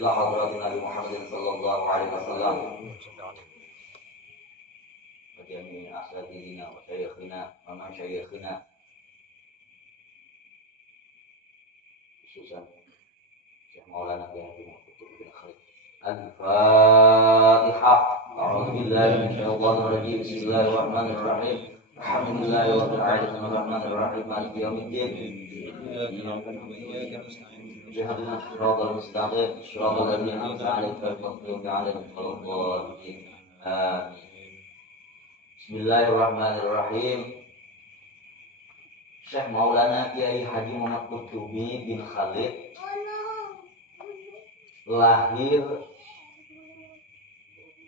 ila hadratin Nabi Muhammad sallallahu alaihi wasallam wa jami'i asatidina wa syayikhina wa man syayikhina khususan Syekh Maulana Kiai Muhammad bin Khalid Al-Fatihah. A'udzu billahi minasyaitonir rajim. Bismillahirrahmanirrahim. Alhamdulillahi rabbil alamin arrahmanir rahim maliki yaumiddin. Ihdina siratal mustaqim siratal ladzina an'amta 'alaihim ghairil maghdubi 'alaihim waladdallin. Amin. Bismillahirrahmanirrahim. Syekh Maulana Kiai Haji Muhammad Qutubi bin Khalid lahir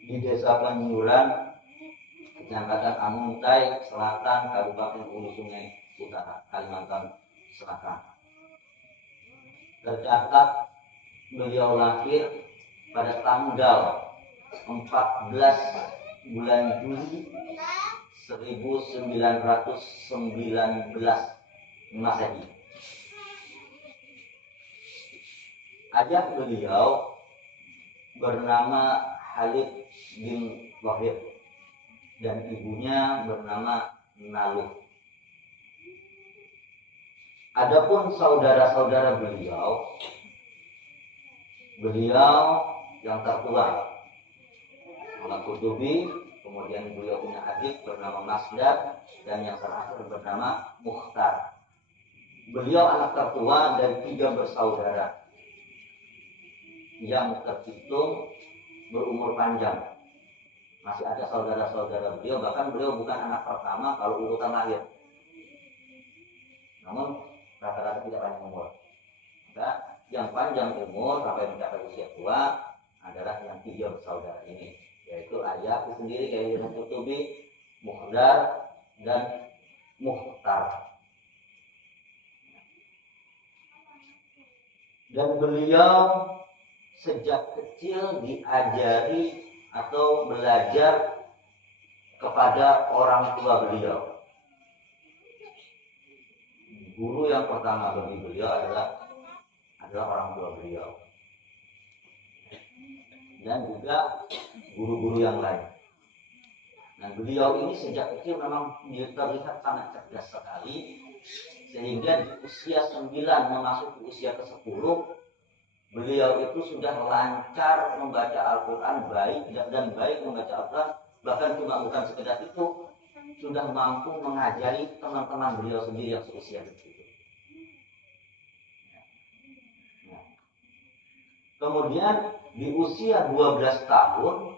di Desa Penyuran, Kecamatan Amuntai Selatan, Kabupaten Hulu Sungai Utara, Kalimantan Selatan. Tercatat beliau lahir pada tanggal 14 bulan Juli 1919 Masehi. Ayah beliau bernama Khalid bin Wahid dan ibunya bernama Naluh. Adapun saudara-saudara beliau yang tertua Muhammad Qutubi, kemudian beliau punya adik bernama Masdar, dan yang terakhir bernama Mukhtar. Beliau anak tertua dari 3 bersaudara yang terhitung berumur panjang. Masih ada saudara-saudara beliau, bahkan beliau bukan anak pertama kalau urutan lahir. Namun rata-rata tidak panjang umur. Maka yang panjang umur sampai mencapai usia tua adalah yang 3 bersaudara ini, yaitu ayah sendiri Kiai Haji Qutubi, Muhdar, dan Mukhtar. Dan beliau sejak kecil diajari atau belajar kepada orang tua beliau. Guru yang pertama bagi beliau adalah orang tua beliau, dan juga guru-guru yang lain. Nah, beliau ini sejak kecil memang terlihat sangat cerdas sekali, sehingga di usia 9 memasuki usia ke-10 beliau itu sudah lancar membaca Al-Quran dan baik membaca Al-Quran. Bahkan cuma bukan sekedar itu, sudah mampu mengajari teman-teman beliau sendiri yang seusia itu. Nah, kemudian di usia 12 tahun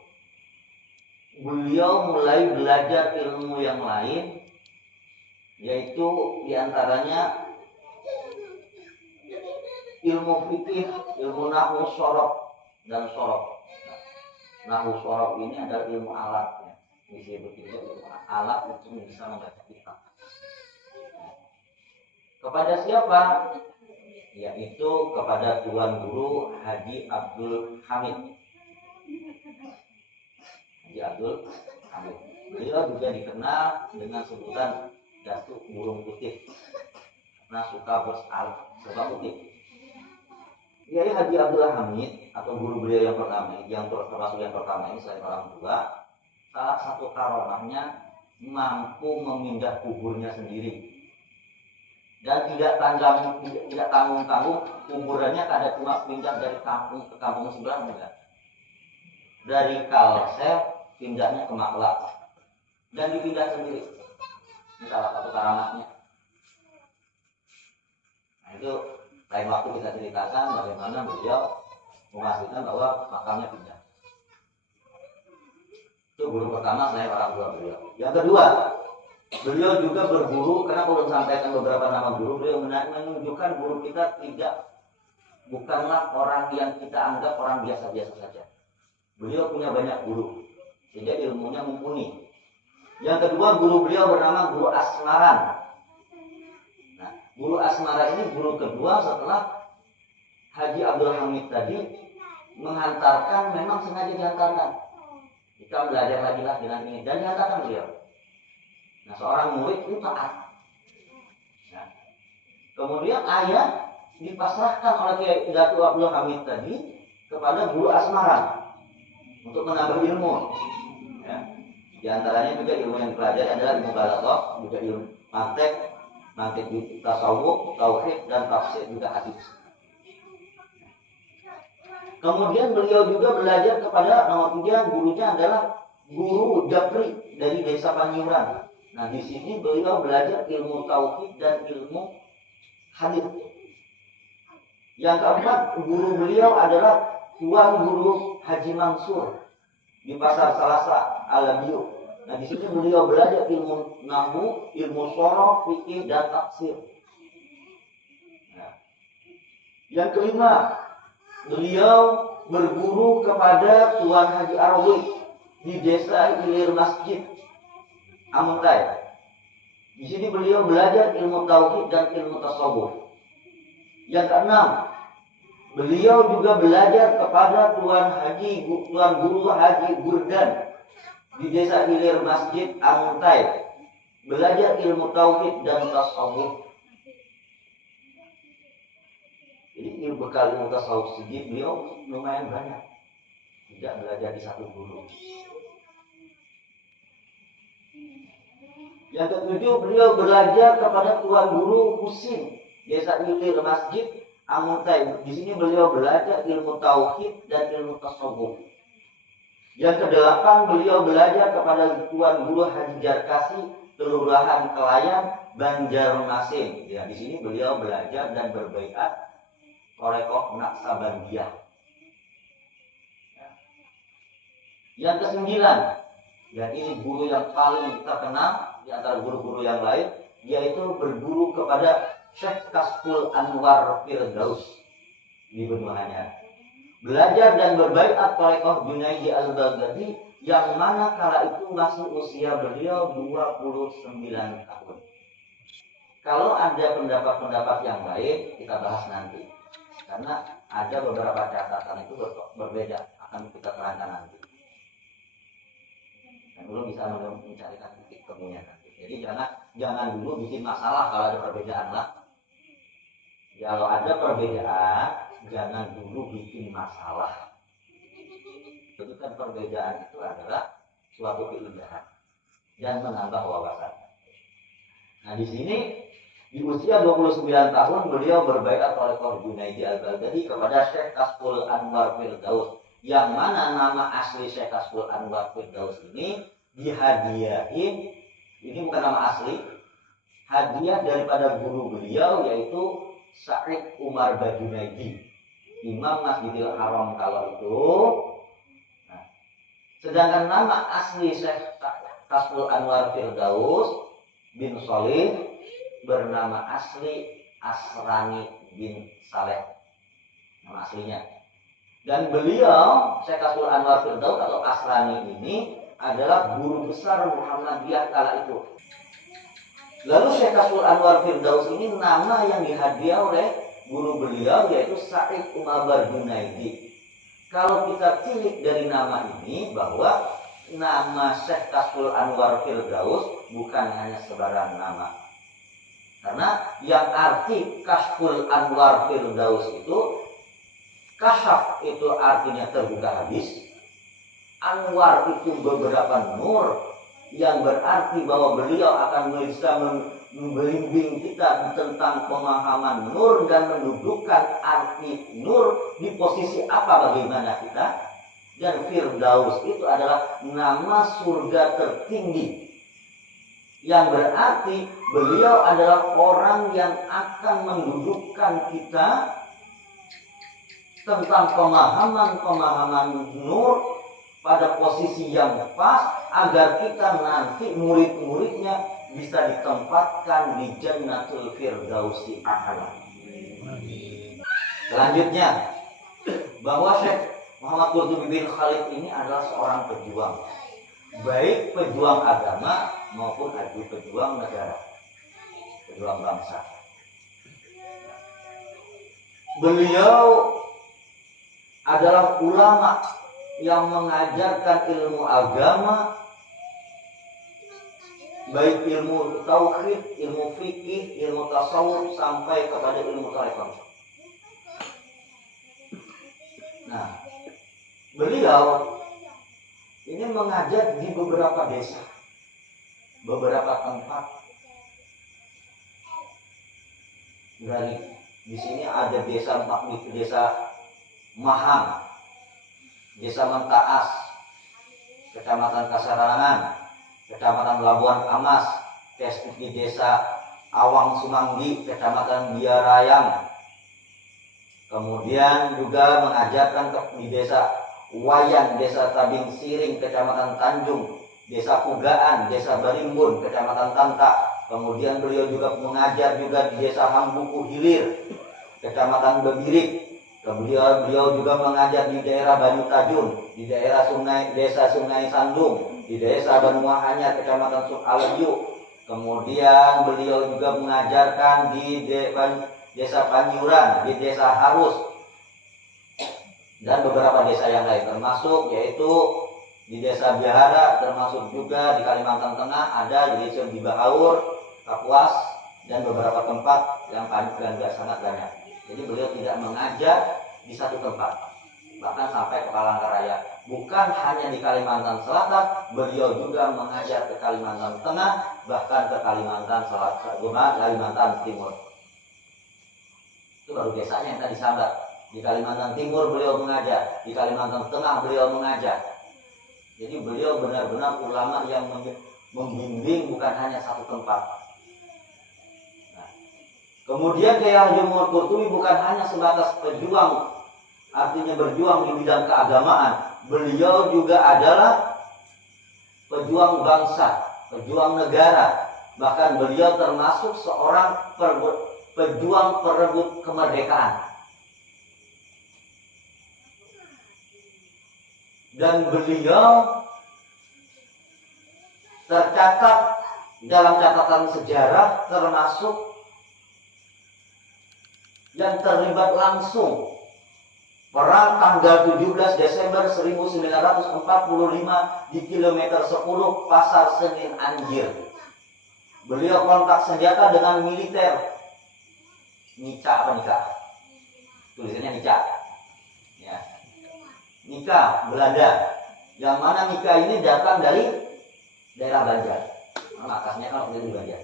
beliau mulai belajar ilmu yang lain, yaitu diantaranya ilmu fikih, ilmu nahwu, shorof, dan shorof. Nahwu shorof ini adalah ilmu alatnya. Disebut juga ilmu alat untuk bisa membaca kitab. Kepada siapa? Yaitu kepada Tuan Guru Haji Abdul Hamid. Haji Abdul Hamid. Beliau juga dikenal dengan sebutan Datuk Burung Putih, karena suka putih. Kiai Haji Abdul Hamid atau guru beliau yang pertama, yang termasuk yang pertama ini selain orang tua, salah satu karomahnya mampu memindah kuburnya sendiri, dan tidak tanggung-tanggung kuburannya kada cuma pindah dari kampung ke kampung sebelah, enggak. Dari Kalsel pindahnya ke Maklak dan dipindah sendiri. Ini salah satu karamahnya. Nah, itu lain waktu kita ceritakan bagaimana beliau memastikan bahwa makamnya pindah. Itu guru pertama selain orang tua beliau. Yang kedua, beliau juga berguru, karena belum sampaikan beberapa nama guru, beliau menunjukkan guru kita bukanlah orang yang kita anggap orang biasa-biasa saja. Beliau punya banyak guru, sehingga ilmunya mumpuni. Yang kedua, guru beliau bernama Guru Asmaran. Nah, Guru Asmara ini guru kedua setelah Haji Abdul Hamid tadi menghantarkan, memang sengaja dihantarkan. Kita belajar lagi lah dengan ini, dan dihantarkan beliau. Nah, seorang murid itu taat. Nah, kemudian ayah dipasrahkan oleh Kiai Datuk Abdul Hamid tadi kepada guru asmaran untuk menambah ilmu. Ya. Di antaranya juga ilmu yang dipelajari adalah ilmu balaghah, juga ilmu mantik tasawuf, tauhid dan tafsir juga hadis. Kemudian beliau juga belajar kepada nomor 3, gurunya adalah guru Japri dari desa Panyuran. Nah, di sini beliau belajar ilmu tauhid dan ilmu hadis. Yang keempat, guru beliau adalah Tuan Guru Haji Mansur di Pasar Salasa, Alabiu. Nah, di sini beliau belajar ilmu nahwu, ilmu shoroh, fikih dan tafsir. Nah, yang kelima, beliau berguru kepada Tuan Haji Arwi di desa Ilir Masjid, Amuntai. Di sini beliau belajar ilmu tauhid dan ilmu tasawuf. Yang keenam, beliau juga belajar kepada Tuan Guru Haji Burdan di desa Ilir Masjid, Amuntai. Belajar ilmu tauhid dan tasawuf. Jadi bekal ilmu tasawuf sedikit beliau lumayan banyak. Tidak belajar di satu guru. Yang ketujuh, beliau belajar kepada Tuan Guru Husin desa Ilir Masjid, Amuntai. Di sini beliau belajar ilmu tauhid dan ilmu tasawuf. Yang kedelapan, beliau belajar kepada Tuan Guru Haji Jarkasi, Kelurahan Kelayan, Banjarmasin. Ya, di sini beliau belajar dan berbaiat Torekoh Naksabandiyah. Yang kesembilan, dan ini guru yang paling terkenal di antara guru-guru yang lain, yaitu berguru kepada Syekh Kasful Anwar Firdaus di Benua Anyar. Belajar dan berbaiat Torekoh Junaidi Al-Baghdadi, yang mana kala itu masih usia beliau 29 tahun. Kalau ada pendapat-pendapat yang lain, kita bahas nanti. Karena ada beberapa catatan itu berbeda, akan kita terangkan nanti. Dan belum bisa mencarikan titik temunya nanti. Jadi jangan dulu bikin masalah kalau ada perbedaan lah. Kalau ada perbedaan, jangan dulu bikin masalah. Jadi kan perbedaan itu adalah suatu keindahan dan menambah wawasan. Nah, di sini di usia 29 tahun beliau berbaiat Torekoh Junaidi Al-Baghdadi kepada Syekh Kasful Anwar Firdaus, yang mana nama asli Syekh Kasful Anwar Firdaus ini dihadiahin, ini bukan nama asli, hadiah daripada guru beliau yaitu Sa'id Umar Bajunaidi, Imam Masjidil Haram kalau itu. Nah, sedangkan nama asli Syekh Kasful Anwar Firdaus bin Solih bernama asli Asrani bin Saleh, nama aslinya. Dan beliau Syekh Kasful Anwar Firdaus atau Asrani ini adalah guru besar Muhammadiyah kala itu. Lalu Syekh Kasful Anwar Firdaus ini nama yang dihadiah oleh guru beliau yaitu Sa'id Umar Bajunaidi. Kalau kita cilik dari nama ini bahwa nama Syekh Kasful Anwar Firdaus bukan hanya sebarang nama. Karena yang arti Kasful Anwar Firdaus itu, kasyaf itu artinya terbuka habis, Anwar itu beberapa nur, yang berarti bahwa beliau akan bisa membimbing kita tentang pemahaman nur dan mendudukkan arti nur di posisi apa bagaimana kita. Dan Firdaus itu adalah nama surga tertinggi, yang berarti beliau adalah orang yang akan mendudukkan kita tentang pemahaman-pemahaman nur pada posisi yang pas, agar kita nanti murid-muridnya bisa ditempatkan di Jannatul Firdausi A'la. Selanjutnya, bahwa Syekh Muhammad Qurtubi bin Khalid ini adalah seorang pejuang, baik pejuang agama maupun pejuang negara, pejuang bangsa. Beliau adalah ulama yang mengajarkan ilmu agama, baik ilmu tauhid, ilmu fikih, ilmu tasawuf sampai kepada ilmu tarekat. Nah, beliau ini mengajar di beberapa desa, beberapa tempat. Dari di sini ada desa Mahang, desa Mentaas, Kecamatan Kasarangan, Kecamatan Labuan Amas, di desa Awang Sumanggi, Kecamatan Biarayang. Kemudian juga mengajarkan di desa Wayan, desa Tabing Siring, Kecamatan Tanjung, desa Pugaan, desa Barimbun, Kecamatan Tantak. Kemudian beliau juga mengajar juga di desa Hambuku Hilir, Kecamatan Bebirik. Kemudian beliau juga mengajar di daerah Banyu Tajun, di daerah desa Sungai Sandung, di desa Benua Anyar, Kecamatan Sukalaju. Kemudian beliau juga mengajarkan di desa Panjuran, di desa Harus, dan beberapa desa yang lain, termasuk yaitu di desa Bihara, termasuk juga di Kalimantan Tengah ada di desa Bahaur, Kapuas, dan beberapa tempat yang sangat banyak. Jadi beliau tidak mengajar di satu tempat, bahkan sampai ke Palangkaraya. Bukan hanya di Kalimantan Selatan, beliau juga mengajar ke Kalimantan Tengah, bahkan ke Kalimantan Timur. Itu baru desanya yang tadi Sambat. Di Kalimantan Timur beliau mengajar, di Kalimantan Tengah beliau mengajar. Jadi beliau benar-benar ulama yang membimbing, bukan hanya satu tempat. Nah, kemudian Kiai Haji Muhammad Qurtubi bukan hanya sebatas pejuang, artinya berjuang di bidang keagamaan. Beliau juga adalah pejuang bangsa, pejuang negara. Bahkan beliau termasuk seorang pejuang perebut kemerdekaan. Dan beliau tercatat dalam catatan sejarah termasuk yang terlibat langsung perang tanggal 17 Desember 1945 di kilometer 10 Pasar Senen Anjir. Beliau kontak senjata dengan militer. Nica apa Nica? Tulisannya Nica. Ya. Nica Belanda, yang mana Nica ini datang dari daerah Banjar. Markasnya kalau di Banjar.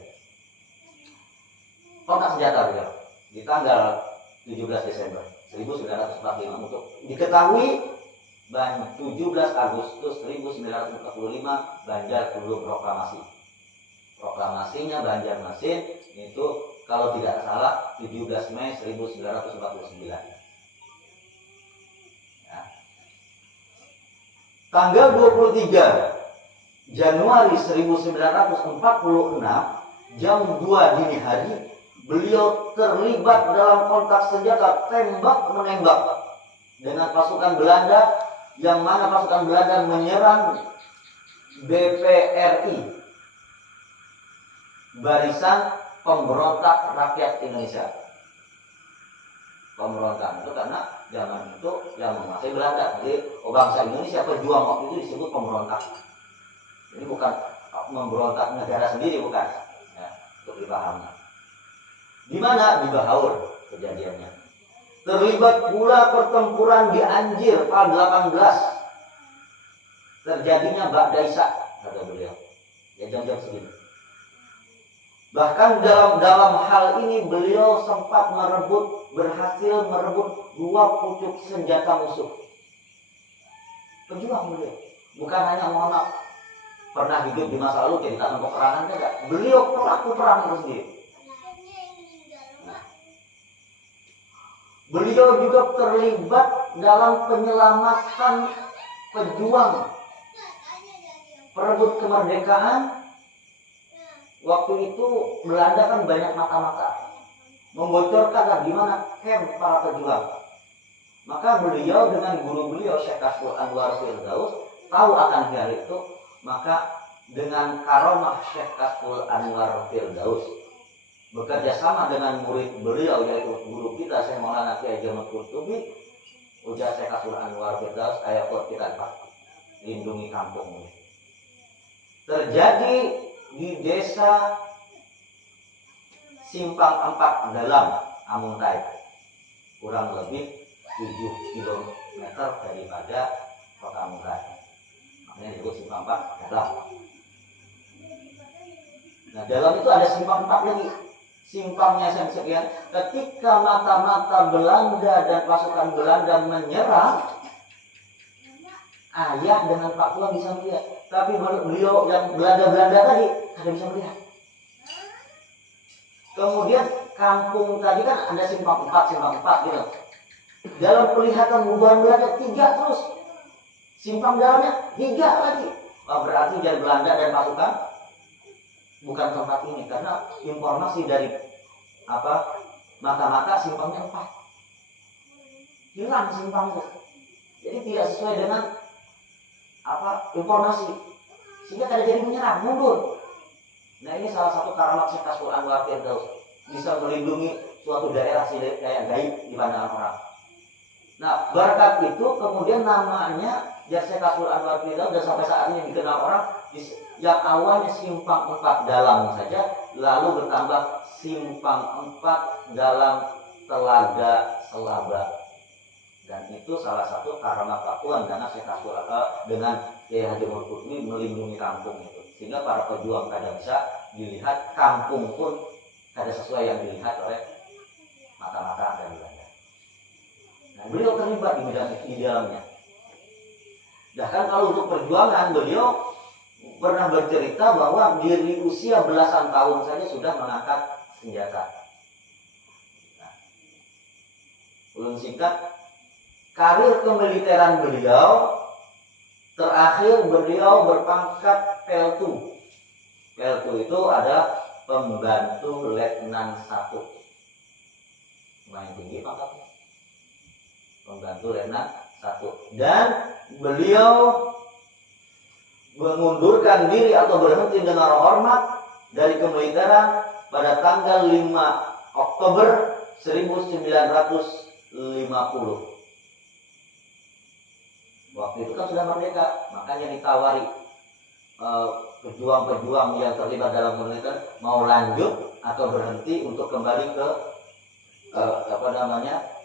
Kontak senjata beliau di tanggal 17 Desember 1945 untuk diketahui 17 Agustus 1945 Banjar belum proklamasi. Proklamasinya Banjarmasin itu kalau tidak salah 17 Mei 1949. Tanggal 23 Januari 1946 jam 2 dini hari beliau terlibat dalam kontak senjata tembak-menembak dengan pasukan Belanda, yang mana pasukan Belanda menyerang BPRI, Barisan Pemberontak Rakyat Indonesia. Pemberontak itu karena zaman itu yang menguasai Belanda, jadi bangsa Indonesia pejuang waktu itu disebut pemberontak. Jadi bukan memberontak negara sendiri, bukan. Ya, untuk dipahami. Di mana? Di Bahaur kejadiannya. Terlibat pula pertempuran di Anjir tanggal 18. Terjadinya Ba'da kata beliau. Ya jam-jam segini. Bahkan dalam hal ini beliau sempat berhasil merebut 2 pucuk senjata musuh. Pejuang beliau. Bukan hanya mohon pernah hidup di masa lalu cerita tentang peperangan, tidak. Beliau pelaku perang itu sendiri. Nah, beliau juga terlibat dalam penyelamatan pejuang perebut kemerdekaan. Waktu itu Belanda kan banyak mata-mata membocorkan di mana camp para pejuang. Maka beliau dengan guru beliau Syekh Kasful Anwar Firdaus tahu akan hal itu. Maka dengan karomah Syekh Kasful Anwar Firdaus bekerja sama dengan murid beliau yaitu guru kita Syekh Maulana Kiai Haji Muhammad Qurtubi, ujar Syekh Kasful Anwar Firdaus, kayak kita Pak, lindungi kampung ini. Terjadi di desa Simpang 4 Dalam Amuntai, kurang lebih 7 km meter daripada kota Mungkar. Makanya disebut simpang 4 dalam. Nah, dalam itu ada simpang 4 lagi. Simpangnya sekian. Ketika mata-mata Belanda dan pasukan Belanda menyerang, ayah dengan Pak Tua bisa melihat. Tapi beliau yang Belanda tadi tidak bisa melihat. Kemudian kampung tadi kan ada simpang 4 gitu. Dalam pelihatan bubuhan Belanda 3 terus. Simpang dalamnya 3 lagi. Berarti dari Belanda dan pasukan bukan tempat ini, karena informasi dari mata-mata simpangnya 4. Hilang simpang itu. Jadi tidak sesuai dengan informasi. Sehingga tidak jadi menyerang, mundur. Nah, ini salah satu karamat Syekh Kashful Anwar Firdaus, bisa melindungi suatu daerah kayak gaib di pandangan orang. Nah, berkat itu kemudian namanya Syekh Kashful Anwar Firdaus dan sampai saat ini dikenal orang yang awalnya simpang 4 dalam saja, lalu bertambah simpang 4 dalam Telaga Selaba. Dan itu salah satu karamat Pak Tuan karena Syekh Kashful dengan Kiai Haji Muhammad Qutbi melindungi kampung itu. Sehingga para pejuang kadang bisa dilihat, kampung pun ada sesuai yang dilihat oleh mata-mata dan Belanda. Nah, beliau terlibat di dalamnya. Bahkan kalau untuk perjuangan, beliau pernah bercerita bahwa di usia belasan tahun saja sudah mengangkat senjata. Nah, ulun singkat, karir kemiliteran beliau terakhir beliau berpangkat Peltu. Peltu itu ada pembantu letnan 1. Lumayan tinggi pangkatnya. Pembantu letnan 1. Dan beliau mengundurkan diri atau berhenti dengan hormat dari kemiliteran pada tanggal 5 Oktober 1950. Waktu itu kan sudah merdeka, makanya ditawari pejuang-pejuang yang terlibat dalam kemiliteran mau lanjut atau berhenti untuk kembali ke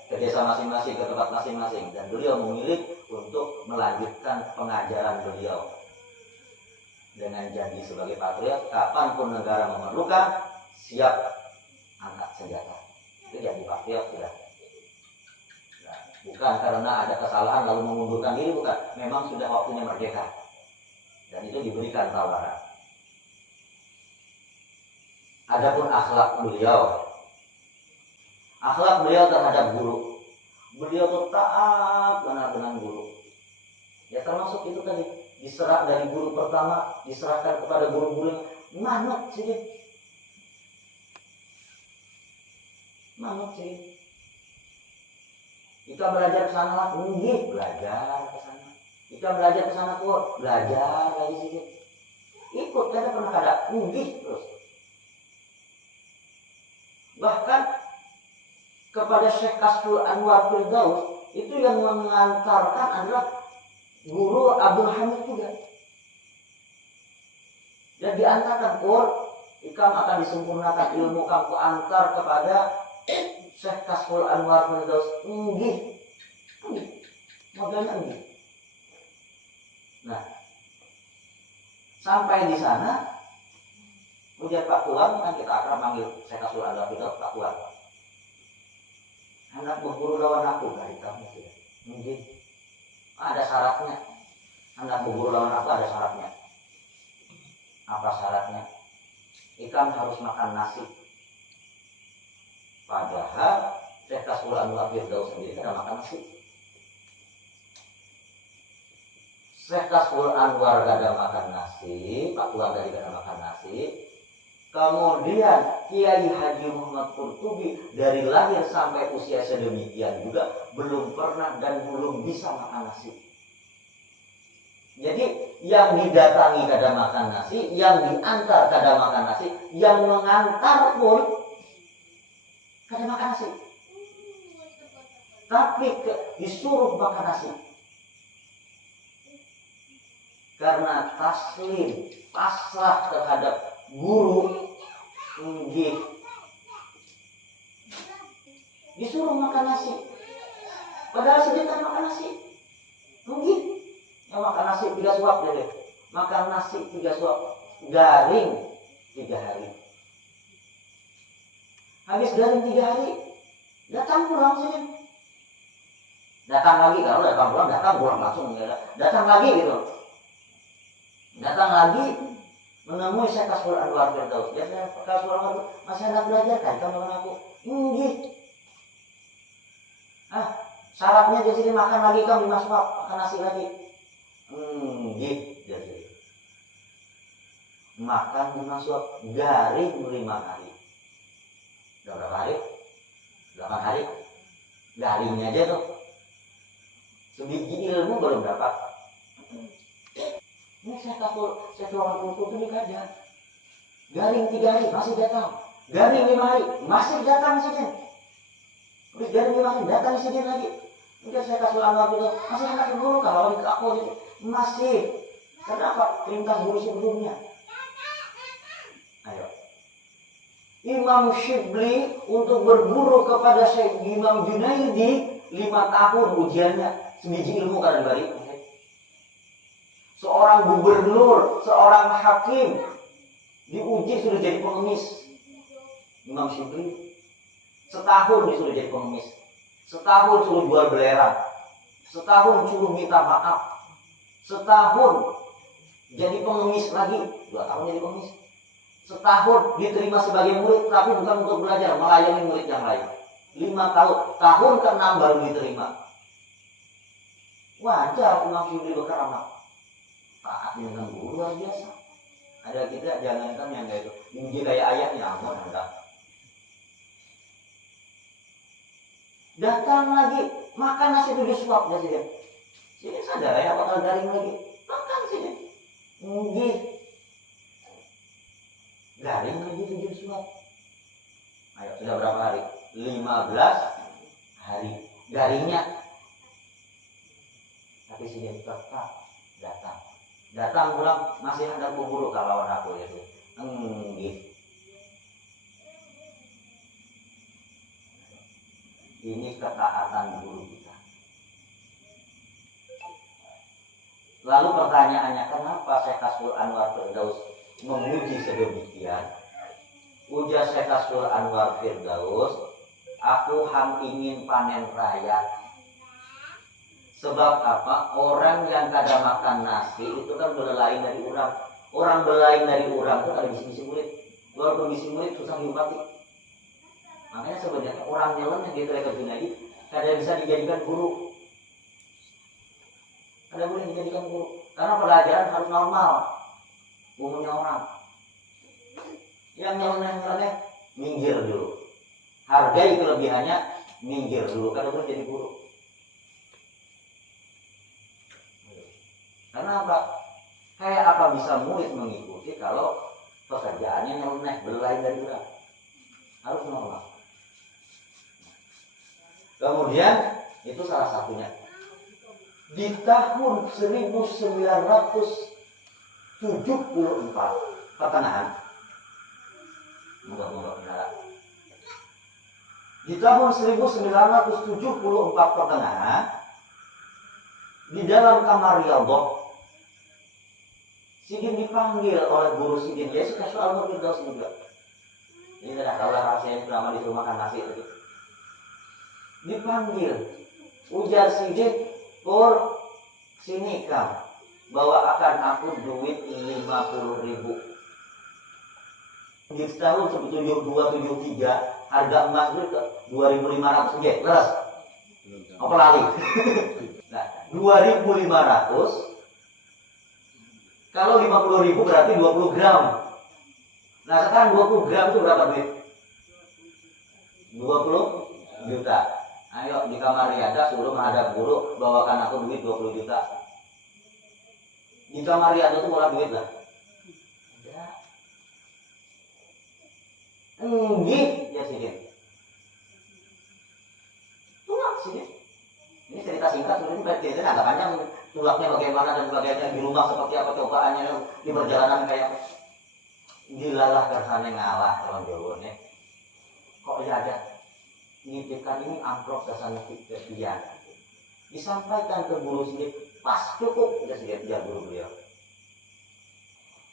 ke desa masing-masing, ke tempat masing-masing. Dan beliau memilih untuk melanjutkan pengajaran beliau dengan janji sebagai patriot, kapanpun negara memerlukan, siap angkat senjata. Itu janji patriot sudah. Bukan karena ada kesalahan lalu mengundurkan diri, bukan. Memang sudah waktunya merdeka. Dan itu diberikan tawaran. Adapun akhlak beliau. Akhlak beliau terhadap guru. Beliau tuh taat benar dengan guru. Ya termasuk itu tadi. Diserah dari guru pertama, diserahkan kepada guru-guru yang manut sih. Manut sih. Kita belajar ke sana, belajar ke sana. Kita belajar ke sana kok, belajar lagi sedikit. Ikut kita pernah ada, terus. Bahkan kepada Syekh Kashful Anwar Firdaus itu yang mengantarkan adalah guru Abdul Hamid juga. Dan diantarkan, ikam akan disempurnakan ilmu kamu antar kepada Syekh Kashful Anwar Firdaus. Modelnya enggih. Nah, sampai di sana, kemudian Pak Tuan, kan kita akrab panggil Syekh Kashful Anwar Firdaus Pak Tuan. Anak berguru lawan aku, dari kamu sudah. Mungkin ada syaratnya. Anak berguru lawan aku ada syaratnya. Apa syaratnya? Ikam harus makan nasi. Padahal Syekh Kashful Anwar Firdaus sendiri tidak makan nasi. Syekh Kashful Anwar tidak makan nasi, Pak Tuan tadi tidak makan nasi. Kemudian Kiai Haji Muhammad Qurtubi dari lahir sampai usia sedemikian juga belum pernah dan belum bisa makan nasi. Jadi yang didatangi kada makan nasi, yang diantar kada makan nasi, yang mengantar pun kada makan nasi. Tapi disuruh makan nasi. Karena taslim, pasrah terhadap guru, disuruh makan nasi. Padahal sedang makan nasi. Ya makan nasi 3 suap deh. Makan nasi 3 suap. Garing 3 hari. Habis garing 3 hari, datang pulang sini. Datang lagi, kalau datang pulang langsung. Datang lagi gitu. Datang lagi, menemui saya Kasful Anwar Firdaus. Ya saya Kasful Anwar, masih hendak belajar kan kamu dengan aku? Nggih. Syaratnya di sini makan lagi kamu 5 suap, makan nasi lagi. Nggih, jadi. Makan 5 suap, garing 5 hari. Udah berapa hari? 8 hari. Garingnya aja tuh. Sebiji ilmu belum dapat. Ini saya keluar itu nih aja. Garing 3 hari masih datang. Garing 5 hari masih datang sini. Udah garing 5 hari datang sini lagi. Udah saya kasih lama itu masih enak guru kalau di aku masih. Kenapa? Perintah guru sebelumnya. Ayo. Imam Syibli untuk berguru kepada Syekh Imam Junaidi 5 tahun ujiannya. Sebiji ilmu kan bari. Seorang gubernur, seorang hakim diuji sudah jadi pengemis. Imam Syibli setahun disuruh jadi pengemis, setahun suruh jual belerang, setahun suruh minta maaf, setahun jadi pengemis lagi, 2 tahun jadi pengemis, setahun diterima sebagai murid tapi bukan untuk belajar, melayani murid yang lain. 5 tahun, tahun ke-6 baru diterima. Wajar Imam Syibli berkeramat. Taat dengan guru luar biasa. Ada kita jangankan yang kayak itu, diuji kayak ayahnya, ampun enggak. Datang lagi, makan nasi 7 suap ya sini. Sini sadar ya bakal garing lagi. Makan sini. Nggih. Garing lagi 7 suap. Ayo, sudah berapa hari? 15 hari. Garingnya. Tapi sini tetap datang. Datang pulang masih ada bubur kalau aku itu. Nggih. Ini ketaatan guru kita. Lalu pertanyaannya, kenapa Syekh Kasful Anwar Firdaus menguji sedemikian? Ujar Syekh Kasful Anwar Firdaus, aku ingin panen raya. Sebab apa? Orang yang kada makan nasi itu kan berlain dari orang. Orang berlain dari orang itu ada bisi-bisi murid. Walaupun bisi murid susah diupati. Makanya sebenarnya orang nyelam yang gitu Rekor Junaidi kada bisa dijadikan guru. Kada boleh dijadikan guru. Karena pelajaran harus normal. Umumnya orang. Yang nyeleneh-nyeleneh minggir dulu. Hargai kelebihannya, minggir dulu. Kada boleh jadi guru. Karena apa? Kayak apa bisa murid mengikuti kalau pekerjaannya nyeleneh, berlain dari orang? Harus normal. Kemudian itu salah satunya. Di tahun 1974 pertengahan. Mudah-mudahan benar. Di tahun 1974 pertengahan, di dalam kamar Riyadhah, Sidin dipanggil oleh guru Sidin. Dia suka soal Firdaus juga. Ini tidak tahu lah rahasianya selama di rumah makan nasi itu. Dipanggil, ujar Sidin, Pur, sini kam, bawa akan aku duit 50.000. Di tahun 7273 harga emas itu ke 2.500 aja, terus. Apa lali? Nah, 2.500. Kalau 50.000 berarti 20 gram. Nah sekarang 20 gram itu berapa duit? 20 juta. Ayo di kamar Riyadhah suruh menghadap guru, bawakan aku duit 20 juta. Di kamar Riyadhah itu murah duit lah. Ya. Nggih, ya sini. Tulak sini. Ini cerita singkat, sebenarnya cerita agak panjang. Tulaknya bagaimana dan sebagainya, di rumah seperti apa cobaannya, di perjalanan kayak dilalah kersane ngalah kalau jawabnya. Kok ya ada nitipkan ini amplop dasarnya sekian. Disampaikan ke guru Sidin, pas cukup udah sedia guru beliau.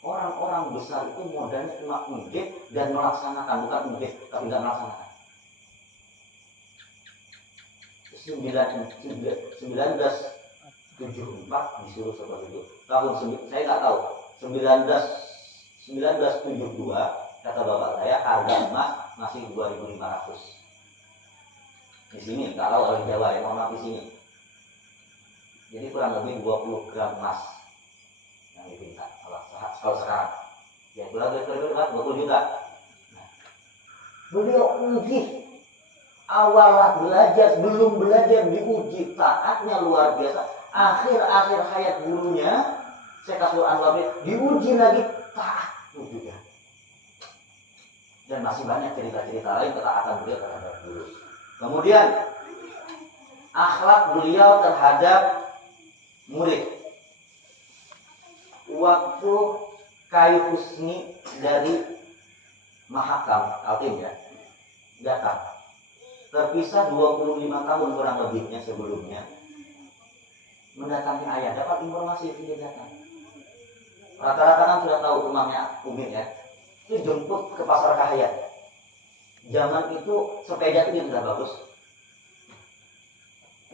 Orang-orang besar itu modalnya cuma ngejek dan melaksanakan, bukan ngejek tapi nggak melaksanakan. 1974 disuruh seperti itu. Saya nggak tahu. 1972 kata bapak saya harga emas masih 2.500. Di sini kalau orang Jawa yang mau di sini. Jadi kurang lebih 20 gram emas yang dipinta kalau sekarang. Ya kurang lebih 20 juta. Nah, beliau uji awal belajar, belum belajar diuji, taatnya luar biasa. Akhir hayat gurunya, saya kasih Anwar diuji lagi, taat juga. Dan masih banyak cerita-cerita lain ketaatan beliau terhadap guru. Kemudian akhlak beliau terhadap murid. Waktu Kayu Husni dari Mahakam Altim ya datang, terpisah 25 tahun kurang lebihnya sebelumnya, mendatangi ayah, dapat informasi dia datang. Rata-rata kan sudah tahu rumahnya Umi ya, itu jemput ke Pasar Kahayat. Zaman itu sepeda itu sudah bagus.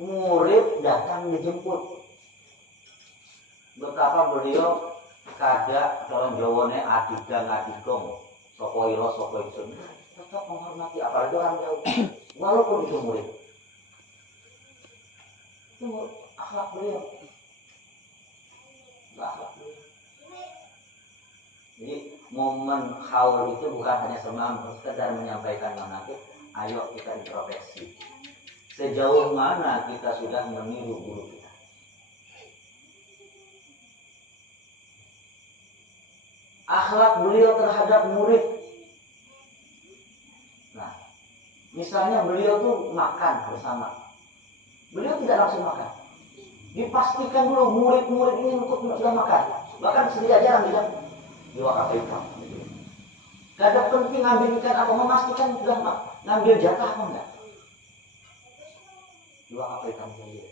Murid datang dijemput. Betapa beliau kada calon Jawane adigang adigong soko ilo soko isun tetap menghormati apalagi orang jauh walaupun itu murid. Itu akhlak beliau. Akhlak beliau. Jadi momen haul itu bukan hanya sekedar menyampaikan manaqib. Ayo kita introspeksi. Sejauh mana kita sudah meniru guru kita. Akhlak beliau terhadap murid. Nah, misalnya beliau tuh makan bersama. Beliau tidak langsung makan. Dipastikan dulu murid-murid ini untuk sudah makan. Bahkan sedia jarang bilang diwakafkan. Gak ada penting ngambil ikan apa, memastikan sudah ngambil jatah apa enggak. Diwakafkan saja.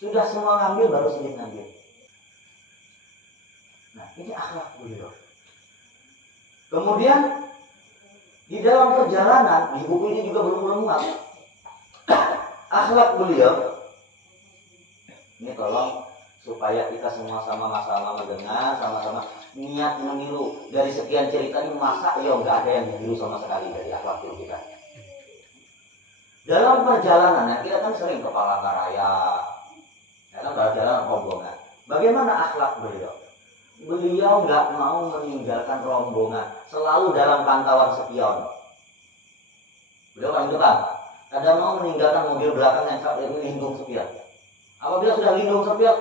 Sudah semua ngambil baru sedikit ngambil. Nah, ini akhlak beliau. Kemudian di dalam perjalanan, di buku ini juga belum muat. Akhlak beliau. Ini tolong supaya kita semua sama-sama mendengar, sama-sama niat meniru. Dari sekian cerita ini masa ya nggak ada yang ditiru sama sekali dari akhlak guru kita. Dalam perjalanan, kita kan sering ke Palangkaraya, ya kan perjalanan rombongan. Bagaimana akhlak beliau? Beliau nggak mau meninggalkan rombongan, selalu dalam pantauan spion. Beliau paling depan, kadang mau meninggalkan mobil belakang yang lindung spion. Apabila sudah lindung spion,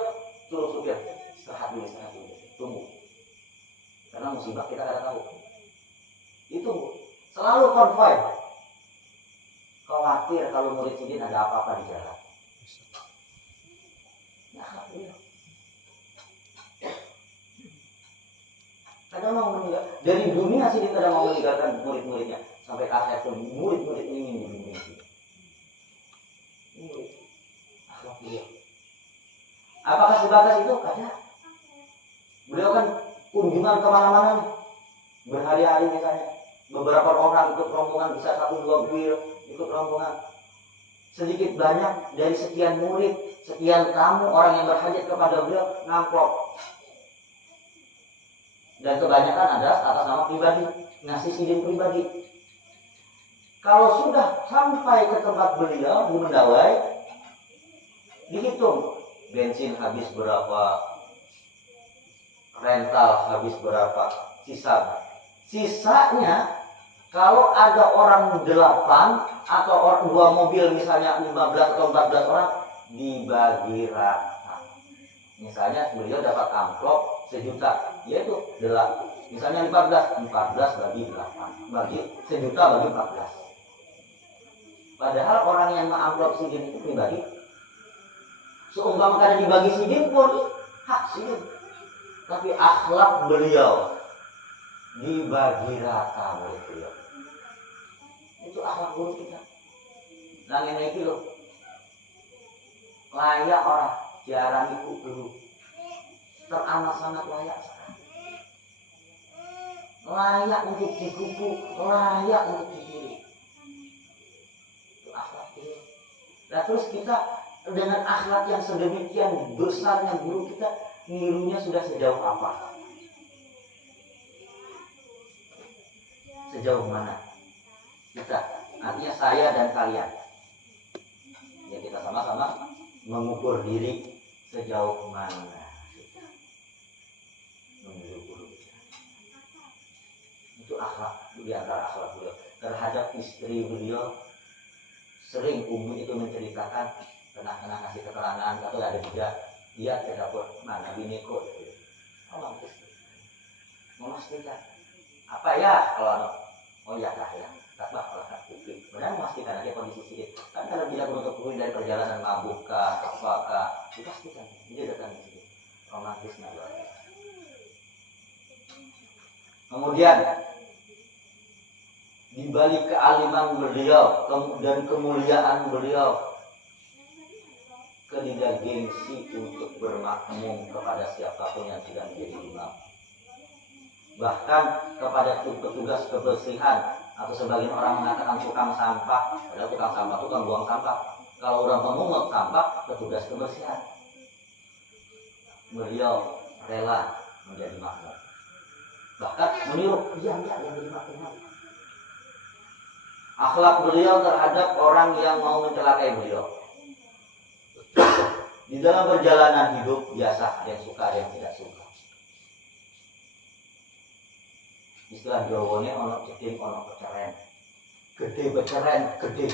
suruh spion istirahat dulu, tunggu. Karena musibah kita kada tahu. Itu selalu konvoy. Khawatir kalau murid sidin ada apa-apa di jalan. Ya, beliau. Kadang mau meninggal dari dunia sini, kadang mau meninggalkan murid-muridnya sampai akhir pun murid-murid ini di dunia sini. Ini akhlak beliau. Apakah sebatas itu? Kada. Beliau kan kunjungan kemana-mana nih, berhari-hari misalnya. Beberapa orang ikut rombongan, bisa 1-2 buil ikut rombongan. Sedikit banyak dari sekian murid, sekian tamu orang yang berhajat kepada beliau ngamplop. Dan kebanyakan adalah atas nama pribadi, ngasih sidin pribadi. Kalau sudah sampai ke tempat beliau di Mendawai, dihitung bensin habis berapa, rental habis berapa, sisanya kalau ada orang 8 atau orang 2 mobil misalnya 15 atau 14 orang dibagi rata. Misalnya beliau dapat amplop 1 juta, yaitu misalnya 14 bagi 8, bagi 1 juta bagi 14. Padahal orang yang mengamplop sidin itu pribadi, seumpama kada dibagi sidin pun hak sidin. Tapi akhlak beliau dibagi rata oleh beliau. Itu akhlak guru kita. Langit naik loh. Layak orang Siaran itu dulu teramat sangat layak sekali. Layak untuk dikupu, layak untuk ditiru. Itu akhlak beliau. Nah terus kita dengan akhlak yang sedemikian besarnya guru kita, nirunya sudah sejauh apa? Sejauh mana? Kita, artinya saya dan kalian. Ya kita sama-sama mengukur diri sejauh mana kita meniru guru kita. Itu akhlak, di antara akhlak beliau. Terhadap istri beliau, sering Umi itu menceritakan, pernah kasih keterangan atau ada juga dia ke dapur mana biniku, Allah memastikan apa ya kalau oh ya kah ya tak bakal publik benar memastikan aja kondisi sedikit kan kalau tidak menutup poin dari perjalanan mabuk kah apakah dipastikan dia datang di sini romantisnya luar biasa. Kemudian di balik kealiman beliau dan kemuliaan beliau, tidak gengsi untuk bermakmum kepada siapapun yang tidak menjadi imam. Bahkan kepada petugas kebersihan atau sebagian orang mengatakan tukang sampah, padahal tukang sampah itu kan buang sampah. Kalau orang pemungut sampah, petugas kebersihan. Beliau rela menjadi makmum. Bahkan menyuruh dia menjadi makmum. Akhlak beliau terhadap orang yang mau mencelakai beliau. Di dalam perjalanan hidup biasa, ada yang suka, ada yang tidak suka. Istilah Jawane ono jeding ono peceren. Gede peceren, gede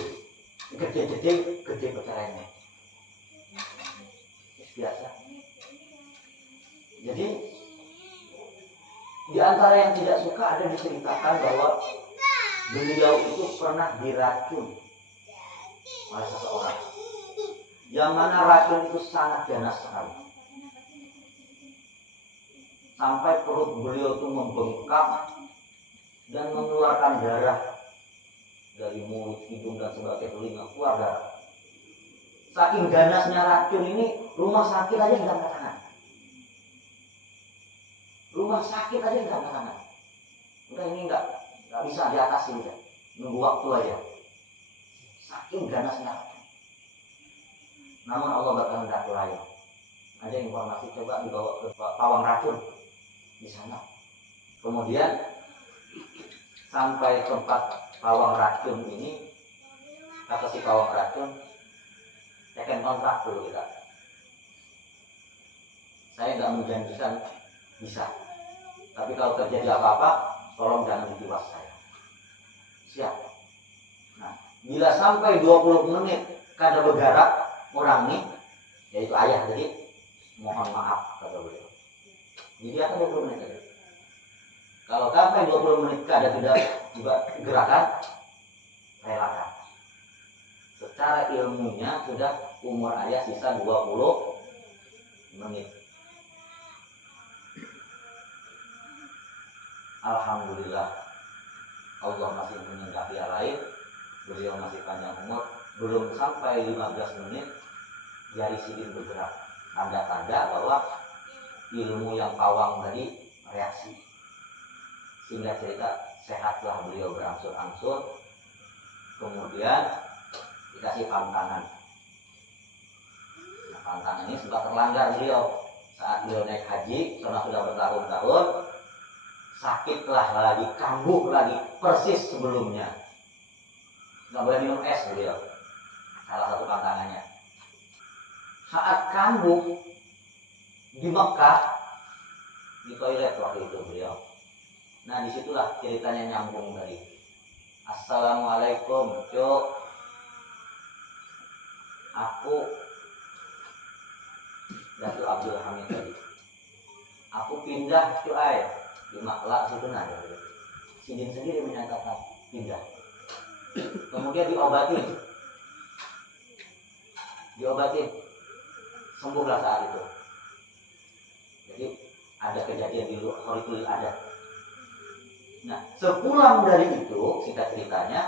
pecerene. Biasa. Jadi di antara yang tidak suka ada diceritakan bahwa beliau itu pernah diracun oleh seseorang. Yang mana racun itu sangat ganas sekali. Sampai perut beliau itu membengkak dan mengeluarkan darah dari mulut, hidung dan sebagai telinga, keluar darah. Saking ganasnya racun ini, rumah sakit aja tidak angkat tangan. Rumah sakit aja tidak angkat tangan. Udah ini nggak bisa diatasi udah, nunggu waktu aja. Saking ganasnya racun. Namun Allah berkehendak lain. Ada informasi coba dibawa ke pawang racun di sana. Kemudian sampai tempat pawang racun ini, kata si pawang racun, teken kontrak dulu kita. Saya nggak menjanjikan bisa, tapi kalau terjadi apa-apa, tolong jangan dijual saya. Siap. Nah, bila sampai 20 menit kada bergerak orang ini, yaitu ayah jadi mohon maaf kata beliau. Jadi akan 20 menit saja. Kalau sampai 20 menit ada tidak gerakan, relakan. Secara ilmunya sudah umur ayah sisa 20 menit. Alhamdulillah Allah masih menyingkapi yang lain. Beliau masih panjang umur. Belum sampai 15 menit jari sidin bergerak. Tanda-tanda bahwa ilmu yang pawang tadi reaksi. Sehingga cerita sehatlah beliau berangsur-angsur. Kemudian dikasih pantangan. Nah, pantangan ini sempat terlanggar beliau saat beliau naik haji, karena sudah bertahun-tahun. Sakitlah lagi, kambuh lagi, persis sebelumnya. Nggak boleh minum es beliau. Salah satu pantangannya. Saat kambuh di Mekah, di toilet waktu itu beliau. Nah disitulah ceritanya nyambung tadi. Assalamualaikum, Cuk. Aku Datu Abdul Hamid tadi. Aku pindah Cuk ay di Maklak situ nada. Sidin sendiri menyatakan pindah. Kemudian diobatin, sembuhlah saat itu. Jadi ada kejadian di luar Khoritul ada. Nah, sepulang dari itu, singkat ceritanya,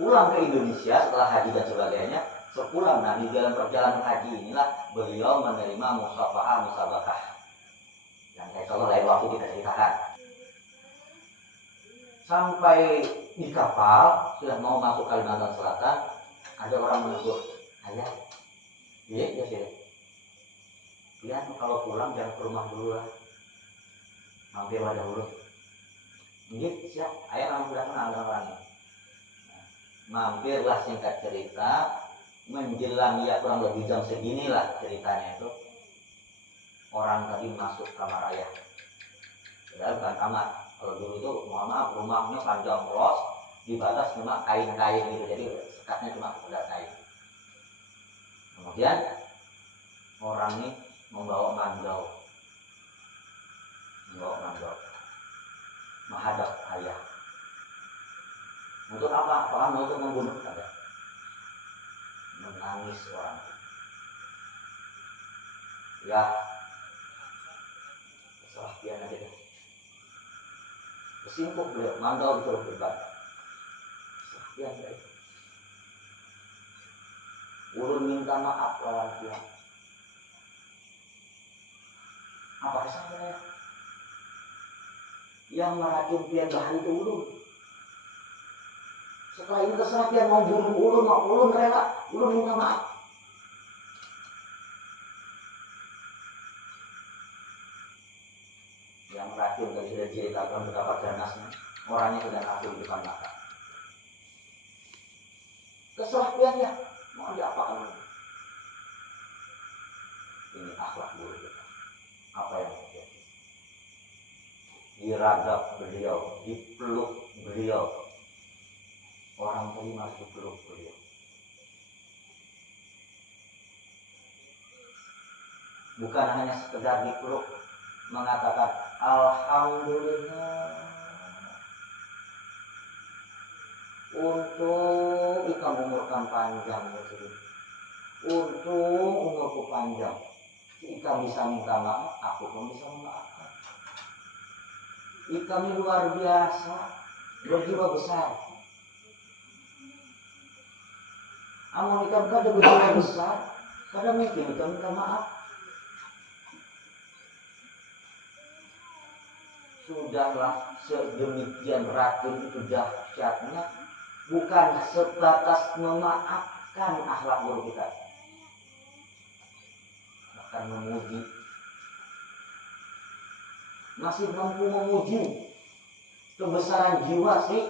pulang ke Indonesia setelah haji dan sebagainya, sepulang, nah di dalam perjalanan haji inilah beliau menerima musabakah yang saya contoh lain waktu kita ceritakan. Sampai di kapal sudah mau masuk Kalimantan Selatan, ada orang menegur, ayah, iya sih, lihat kalau pulang jangan ke rumah dulu lah, mampir dahulu. Gitu siap, ayah memang sudah kenal dengan orangnya. Mampirlah, singkat cerita, menjelang ya kurang lebih jam segini lah ceritanya itu, orang tadi masuk kamar ayah. Padahal bukan kamar. Kalau dulu itu, mohon maaf, rumahnya panjang los, dibatas cuma kain-kain gitu, jadi sekatnya cuma sekedar kain. Kemudian orang ini membawa mandau, menghadap ayah. Untuk apa? Apakah untuk membunuh? Tidak. Menangis orang. Ya, salah dia nanti. Bersimpuh beliau, mandau disuruh berbat. Salah dia nanti. Ulun minta maaf lawan dia. Apa kesalahannya? Yang meracun pian bahan itu ulun. Setelah ini kesalahan pian mau bunuh ulun, mau ulun rela, ulun minta maaf. Yang meracun tadi sudah diceritakan betapa ganasnya, orangnya sudah ngaku di depan mata. Kesalahan piannya mau diapakan? Ini akhlak buruk kita. Apa yang terjadi? Diragap beliau, dipeluk beliau. Orang tadi masih dipeluk beliau. Bukan hanya sekedar dipeluk, mengatakan alhamdulillah untuk ikam umurkan panjang, untung umurku panjang. Ikam bisa minta maaf, aku pun bisa memaafkan. Ikam ini luar biasa, berjiwa besar. Amun ikam kada berjiwa besar, kada mungkin ikam minta maaf. Sudahlah, sedemikian racun itu dahsyatnya, bukan sebatas memaafkan akhlak buruk kita, bahkan memuji, masih mampu memuji kebesaran jiwa sih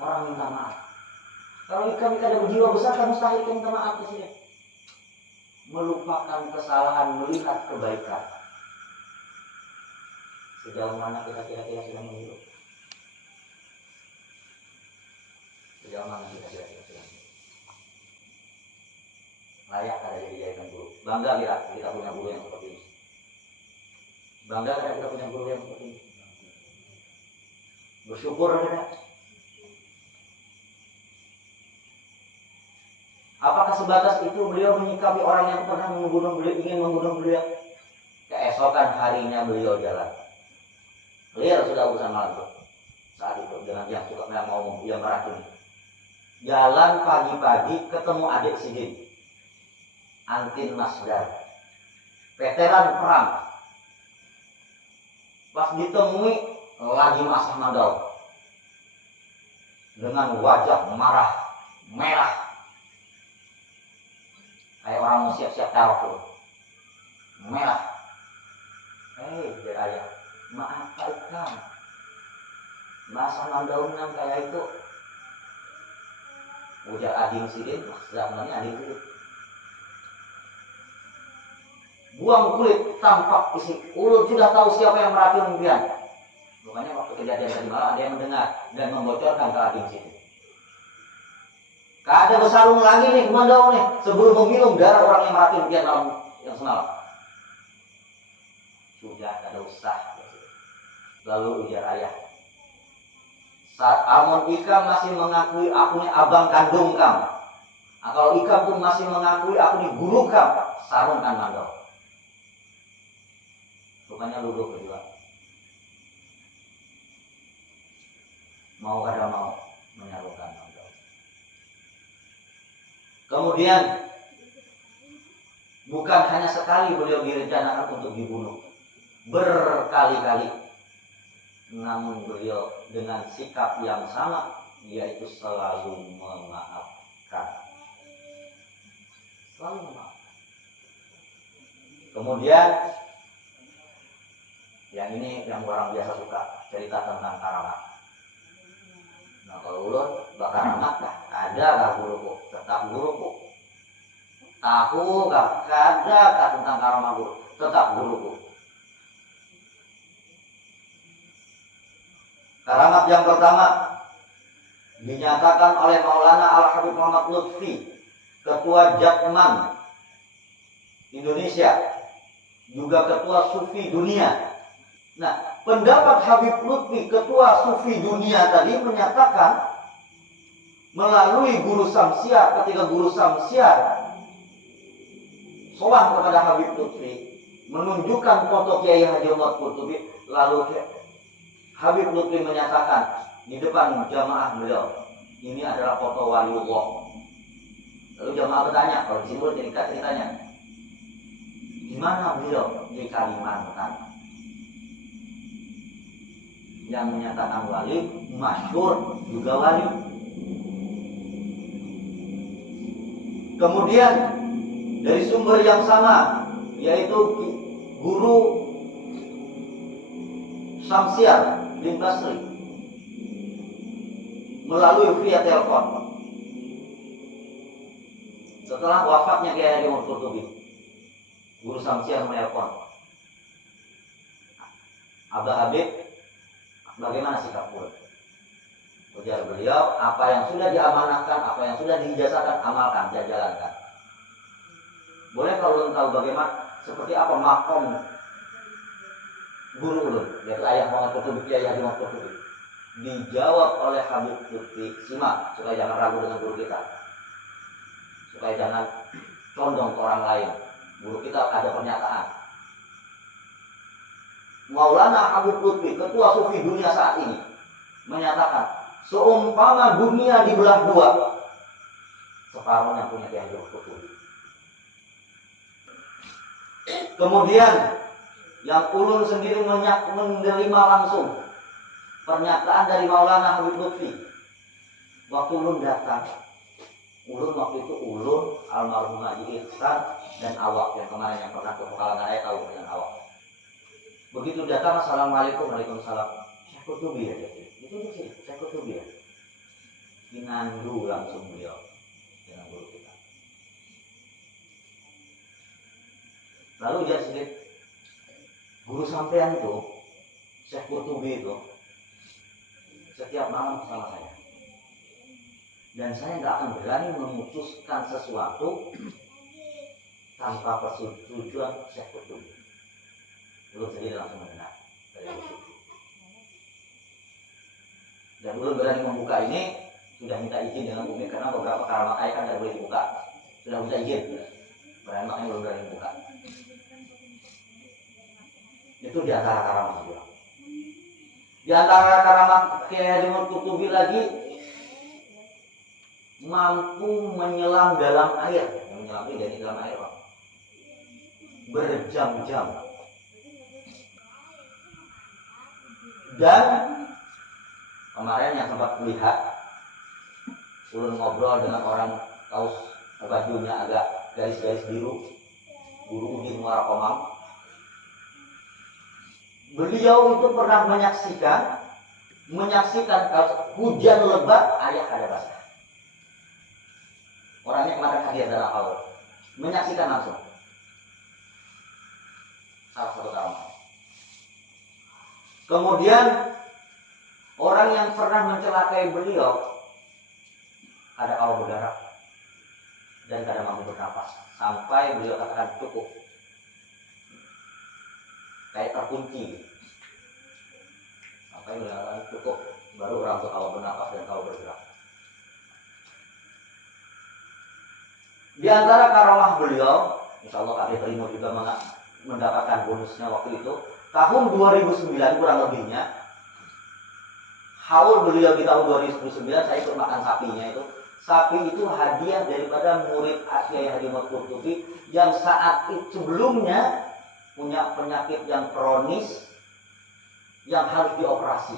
orang minta maaf. Kalau ikan ada berjiwa besar kan mustahil ikan minta maaf ke sini. Melupakan kesalahan, melihat kebaikan. Sejauh mana kita kira-kira sudah menghirup? Sejauh mana kita kira-kira sudah menghirup? Layak ada dijadikan guru. Bangga kita punya guru yang seperti ini. Bangga kita punya guru yang seperti ini. Bersyukur kita. Apakah sebatas itu beliau menyikapi orang yang pernah ingin membunuh beliau? Keesokan harinya beliau jalan. Beliau sudah urusan malam saat itu dengan yang suka mau yang meracuni. Jalan pagi-pagi ketemu adik Sidin, Antin Masdar, veteran perang. Pas ditemui lagi masah mandau dengan wajah marah, merah, kayak orang mau siap-siap taruh tuh, merah. Dia ayah, maaf Pak Ikam, masah mandau yang kayak itu. Ujar Ading Sidin, zamannya Ading Sidin. Buang kulit tampak isi. Ulun sudah tahu siapa yang meracun impian. Makanya waktu kejadian tadi malam ada yang mendengar dan membocorkan ke Ading Sidin. Kada bersarung lagi nih komando nih sebelum meminum darah orang yang meracun impian malam yang semalam. Sudah kada usah. Lalu ujar ayah, saat amun ikam masih mengakui aku ini abang kandung kamu, nah, kalau ikam tuh masih mengakui aku ini guru kamu, sarungkan mandau. Rupanya luluh berdua. Mau kada mau menyarungkan mandau. Kemudian Bukan hanya sekali beliau direncanakan untuk dibunuh, berkali-kali. Namun beliau dengan sikap yang sama, yaitu selalu memaafkan. Selalu memaafkan. Kemudian yang ini yang orang biasa suka cerita tentang karamat. Nah kalau ulun bakaramat kah? Ada kah guruku? Tetap guruku. Tahu kah? Ada kah tentang karamat guru? Tetap guruku. Karamat yang pertama dinyatakan oleh Maulana Al-Habib Muhammad Lutfi, Ketua Jatman Indonesia, juga Ketua Sufi Dunia. Nah, pendapat Habib Lutfi, Ketua Sufi Dunia tadi menyatakan melalui Guru Samsiar, ketika Guru Samsiar sowan kepada Habib Lutfi, menunjukkan foto Kiai Haji Muhammad Qurtubi, lalu Habib Lutfi menyatakan di depan jamaah beliau, ini adalah foto waliullah. Lalu jamaah bertanya, kalau di sini boleh ceritanya, di mana beliau? Di Kalimantan. Yang menyatakan wali, masyhur juga wali. Kemudian dari sumber yang sama, yaitu Guru Samsiar bin Basri, melalui via telepon setelah wafatnya Kiai Haji Muhammad Qurtubi, Guru Samsiar menelpon, Abah Habib, bagaimana sikap ulun? Ujar beliau, apa yang sudah diamanahkan, apa yang sudah diijazahkan, amalkan dan jalankan. Boleh kalau ulun tahu bagaimana, seperti apa makom guru ulun, yaitu Ayah Muhammad Qurtubi, Kiai Haji Muhammad Qurtubi? Dijawab oleh Habib Lutfi, simak supaya jangan ragu dengan guru kita, supaya jangan condong ke orang lain. Guru kita ada pernyataan. Maulana Habib Lutfi, Ketua Sufi Dunia saat ini, menyatakan seumpama dunia dibelah dua, separuhnya punya Kiai Haji Muhammad Qurtubi. Kemudian yang ulun sendiri menerima langsung pernyataan dari Maulana Habib Lutfi. Waktu ulun datang, waktu itu ulun, almarhum Haji Ihsan, dan Awak yang kemarin yang pernah ke Pekalongan, saya tahu dengan Awak. Begitu datang, assalamualaikum, waalaikumsalam. Syekh Qurtubi ya, itu sih, Syekh Qurtubi ya. Dinandu langsung beliau dengan guru kita. Lalu dia sedikit, guru sampean itu, Syekh Qurtubi itu, setiap malam bersama saya. Dan saya nggak akan berani memutuskan sesuatu tanpa persetujuan Syekh Qurtubi. Ulun sendiri langsung mendengar dari Qurtubi. Dan ulun berani membuka ini sudah minta izin dengan Umi, karena beberapa karamat ayah kan nggak boleh dibuka. Sudah minta izin, berani makanya ulun berani membuka. Itu di antara karamat juga. Di antara karamat Kiai Haji Muhammad Qurtubi lagi, mampu menyelam dalam air. Menyelam itu jadi dalam air, Pak. Berjam-jam. Dan kemarin yang sempat melihat, ulun ngobrol dengan orang kaos bajunya agak garis-garis biru, Guru Udin Muara Komang. Beliau itu pernah menyaksikan hujan lebat, ayah ada basah. Orangnya kemarin hadir dalam awal, menyaksikan langsung. Salah satu karamat. Kemudian orang yang pernah mencelakai beliau ada awal berdarah dan tidak mampu bernapas sampai beliau katakan cukup, kayak terkunci. Sampai beliau katakan cukup, baru orang itu awal bernapas dan awal bergerak. Di antara karamah beliau, insya Allah Kabir Terimo juga mendapatkan bonusnya waktu itu. Tahun 2009 kurang lebihnya, haul beliau di tahun 2009, saya ikut makan sapinya itu. Sapi itu hadiah daripada murid Kiai Haji Muhammad Qurtubi yang saat itu sebelumnya punya penyakit yang kronis yang harus dioperasi.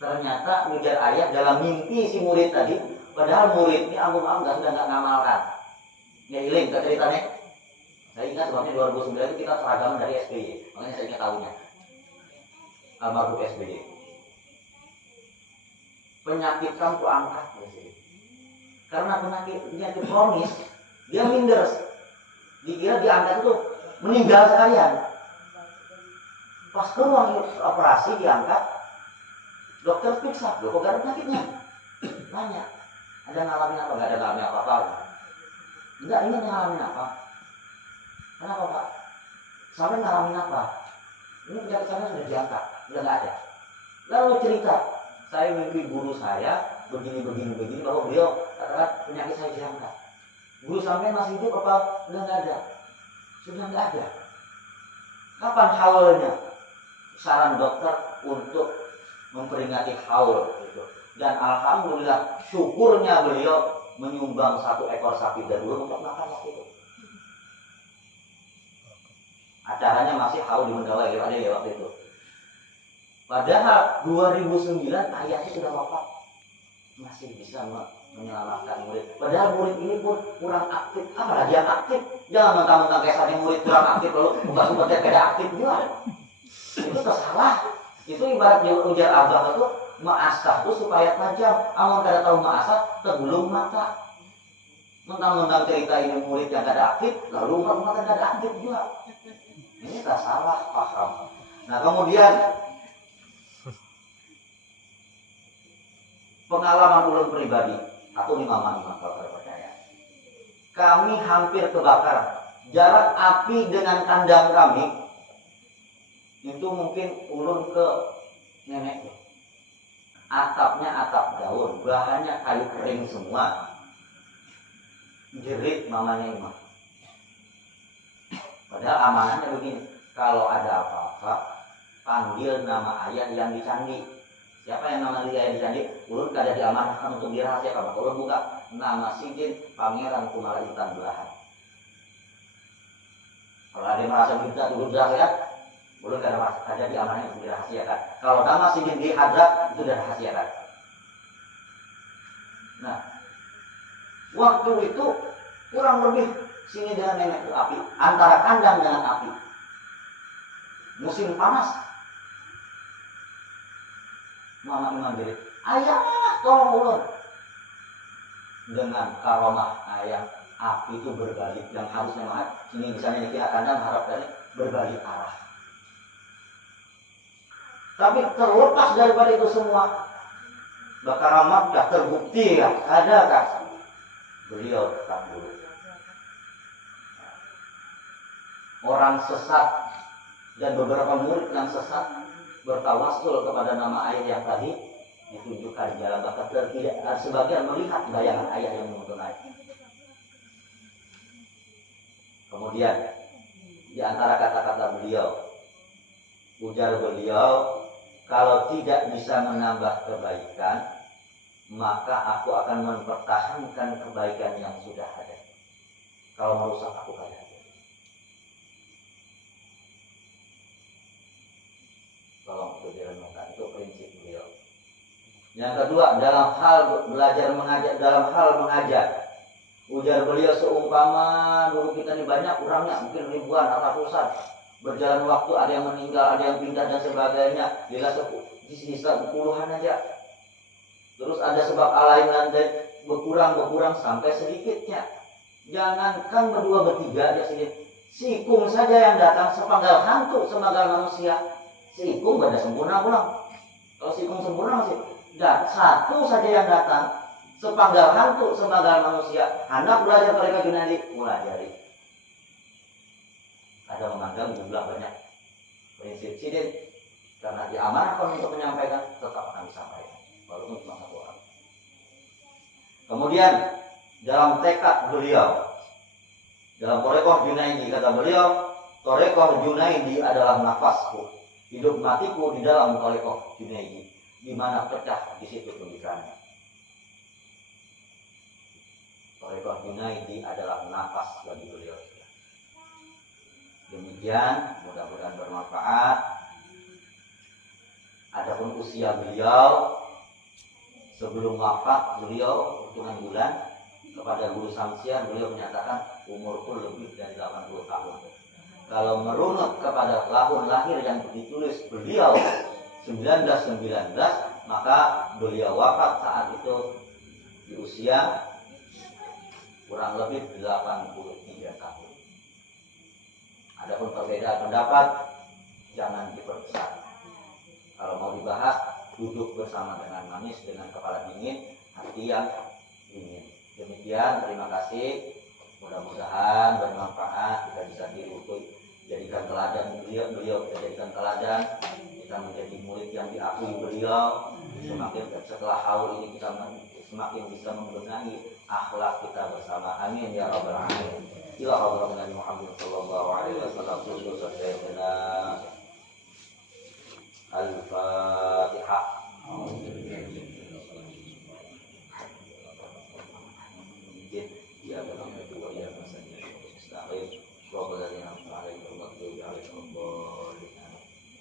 Ternyata ngejar ayah dalam mimpi si murid tadi, padahal murid ini sudah nggak ngamalkan. Ya iling ke ceritanya. Saya ingat sebabnya 2009 itu kita seragam dari SBY, makanya saya ingat tahunnya. Almarhum SBY. Penyakit kamu angkat, karena penyakitnya itu kronis, dia minder. Dikira diangkat itu meninggal sekalian. Pas keluar operasi diangkat, dokter periksa, loh kok gak ada penyakitnya? Nanya, ada ngalamin apa? Gak ada ngalamin apa-apa. Enggak, ini ngalamin apa? Kenapa Pak? Sampai ngalamin apa? Ini penyakit saya sudah diangkat, sudah gak ada. Lalu cerita, saya mimpi guru saya begini, bahwa beliau katakan penyakit saya diangkat. Guru sampai masih hidup apa? Sudah nggak ada. Sudah nggak ada. Kapan haulnya? Saran dokter untuk memperingati haul gitu. Dan alhamdulillah syukurnya beliau menyumbang 1 ekor sapi dan dulu untuk makan waktu itu. Acaranya masih haul di Mendawai waktu itu. Padahal 2009 ayahnya sudah wafat, masih bisa menyelamatkan murid. Padahal murid ini pun kurang aktif. Apalagi yang aktif? Jangan mentang-mentang kesannya murid kurang aktif lalu bukan tidak aktif juga. Itu tersalah. Itu ibarat ujar abah itu ma'asah itu supaya tajam. Amun kada tahu ma'asah tergulung mata. Mentang-mentang cerita ini murid yang kada aktif, lalu umat kada aktif juga. Ini tak salah paham. Nah kemudian pengalaman ulun pribadi, aku imam kalau percaya. Kami hampir kebakaran. Jarak api dengan kandang kami itu mungkin ulun ke nenek. Atapnya atap daun, bahannya kayu kering semua. Jerit mamanya imam. Padahal amanahnya begini, kalau ada apa-apa, panggil nama ayah yang di candi. Siapa yang nama dia di candi? Ulun kada diamanahkan untuk dirahasiakan. Ulun buka nama Sidin Pangeran Kumala Intan Belahan. Kalau ada yang merasa minta dulu dirahasiakan, ulun kada diamanahkan untuk dirahasiakan. Kalau nama Sidin di hadrat itu dirahasiakan. Nah, waktu itu kurang lebih sini dengan nenek itu api, antara kandang dengan api. Musim panas. Mama imam diri, ayah tolong ulun. Dengan karomah ayah, api itu berbalik. Yang harusnya sini misalnya kita kandang harapkan berbalik arah. Tapi terlepas daripada itu semua, Bakaramah sudah terbukti ya, adakah beliau tetap dulu. Orang sesat dan beberapa murid yang sesat bertawassul kepada nama ayah yang tadi ditunjukkan di jalan bakat dan tidak sebagian melihat bayangan ayah yang menuntun ayah. Kemudian di antara kata-kata beliau, ujar beliau, kalau tidak bisa menambah kebaikan, maka aku akan mempertahankan kebaikan yang sudah ada. Kalau merusak aku kada. Tolong itu direnungkan, itu prinsip beliau. Yang kedua, dalam hal belajar mengajar, dalam hal mengajar, ujar beliau seumpama dulu kita ini banyak orangnya, mungkin ribuan atau ratusan, berjalan waktu ada yang meninggal, ada yang pindah dan sebagainya, di sisa puluhan aja. Terus ada sebab lain dan berkurang sampai sedikitnya. Jangankan berdua bertiga aja sedikit, sikung saja yang datang sepanggal hantu semanggal manusia. Sikung pada sempurna pulang. Kalau sikung sempurna masih dan satu saja yang datang sepanggal hantu semanggal manusia. Hendak belajar mereka Junadi mulai. Ada memandang jumlah banyak prinsip sidin karena diamanahkan untuk menyampaikan tetap akan disampaikan walaupun cuma satu orang. Kemudian dalam tekad beliau dalam Torekoh Junaidi kata beliau, Torekoh Junaidi adalah nafasku, hidup matiku di dalam Torekoh Junaidi, di mana pecah di situ pemikirannya. Thariqah Junaidi adalah nafas bagi beliau. Demikian, mudah-mudahan bermanfaat. Adapun usia beliau sebelum wafat beliau hitungan bulan, kepada Guru Samsiah beliau menyatakan umurku lebih dari 80 tahun. Kalau merunut kepada tahun lahir yang ditulis beliau 1919, maka beliau wafat saat itu di usia kurang lebih 83 tahun. Adapun perbedaan pendapat jangan diperbesar. Kalau mau dibahas, duduk bersama dengan manis, dengan kepala dingin, hati yang dingin. Demikian, terima kasih. Mudah-mudahan bermanfaat, kita bisa jadikan teladan beliau kita jadikan teladan, kita menjadi murid yang diakui beliau. Semakin setelah haul ini kita semakin bisa membenahi akhlak kita bersama. Amin ya rabbal alamin. Ila hadratin Nabi Muhammad sallallahu alaihi wasallam. Al-Fatihah.